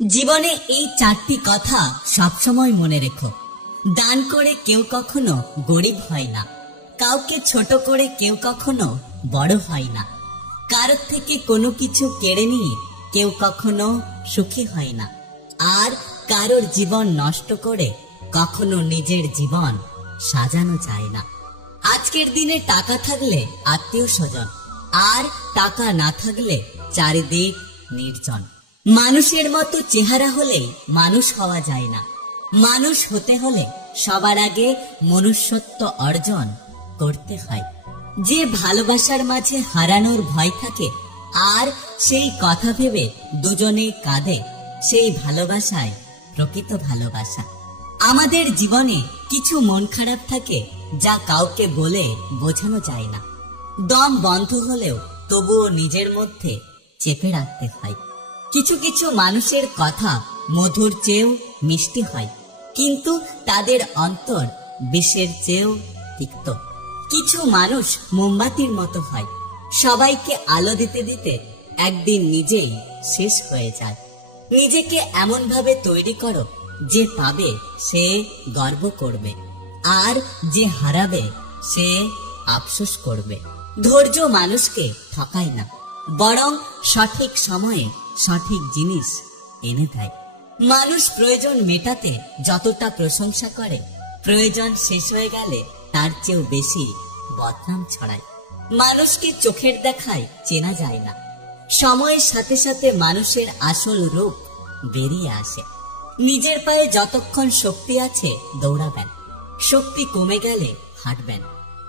জীবনে এই চারটি কথা সবসময় মনে রেখো। দান করে কেউ কখনো গরিব হয় না, কাউকে ছোট করে কেউ কখনো বড় হয় না, কারোর থেকে কোনো কিছু কেড়ে নিয়ে কেউ কখনো সুখী হয় না, আর কারোর জীবন নষ্ট করে কখনো নিজের জীবন সাজানো যায় না। আজকের দিনে টাকা থাকলে আত্মীয় স্বজন, আর টাকা না থাকলে চারিদিক নির্জন। মানুষের মতো চেহারা হলেই মানুষ হওয়া যায় না, মানুষ হতে হলে সবার আগে মনুষ্যত্ব অর্জন করতে হয়। যে ভালোবাসার মাঝে হারানোর ভয় থাকে আর সেই কথা ভেবে দুজনে কাঁদে, সেই ভালোবাসায় প্রকৃত ভালোবাসা। আমাদের জীবনে কিছু মন খারাপ থাকে যা কাউকে বলে বোঝানো যায় না। দম বন্ধ হলেও তবুও নিজের মধ্যে চেপে রাখতে হয়। কিছু কিছু মানুষের কথা মধুর চেয়েও মিষ্টি হয়, কিন্তু তাদের অন্তর বিষের চেয়েও তিক্ত। কিছু মানুষ মোমবাতির মতো হয়, সবাইকে আলো দিতে দিতে একদিন নিজেই শেষ হয়ে যায়। নিজেকে এমন ভাবে তৈরি করো যে পাবে সে গর্ব করবে, আর যে হারাবে সে আফসোস করবে। ধৈর্য মানুষকে ঠকায় না, বরং সঠিক সময়ে সঠিক জিনিস এনে দেয়। মানুষ প্রয়োজন মেটাতে যতটা প্রশংসা করে, প্রয়োজন শেষ হয়ে গেলে তার চেয়েও বেশি বদনাম ছড়ায়। মানুষকে চোখের দেখায় চেনা যায় না, সময়ের সাথে সাথে মানুষের আসল রূপ বেরিয়ে আসে। নিজের পায়ে যতক্ষণ শক্তি আছে দৌড়াবেন, শক্তি কমে গেলে হাঁটবেন,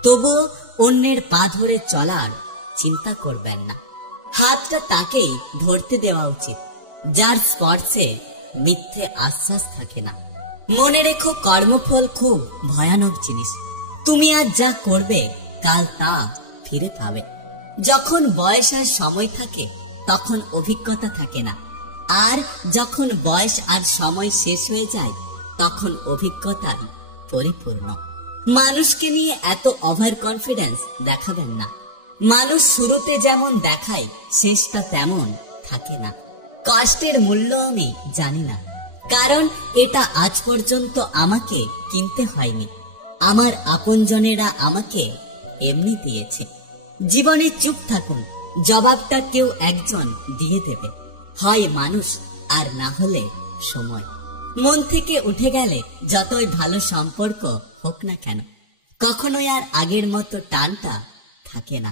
তবুও অন্যের পা ধরে চলার চিন্তা করবেন না। হাতটা তাকেই ধরতে দেওয়া উচিত যার স্পর্শে মিথ্যে আশ্বাস থাকে না। মনে রেখো, কর্মফল খুব ভয়ানক জিনিস। তুমি আজ যা করবে কাল তা ফিরে পাবে। যখন বয়স আর সময় থাকে তখন অভিজ্ঞতা থাকে না, আর যখন বয়স আর সময় শেষ হয়ে যায় তখন অভিজ্ঞতাই পরিপূর্ণ। মানুষকে নিয়ে এত ওভার কনফিডেন্স দেখাবেন না। মানুষ শুরুতে যেমন দেখায় শেষটা তেমন থাকে না। কষ্টের মূল্য আমি জানি না, কারণ এটা আজ পর্যন্ত আমাকে কিনতে হয়নি। আমার আপনজনেরা আমাকে এমনি দিয়েছে। জীবনে চুপ থাকুন, জবাবটা কেউ একজন দিয়ে দেবে, হয় মানুষ আর না হলে সময়। মন থেকে উঠে গেলে যতই ভালো সম্পর্ক হোক না কেন, কখনোই আর আগের মতো টানটা থাকে না।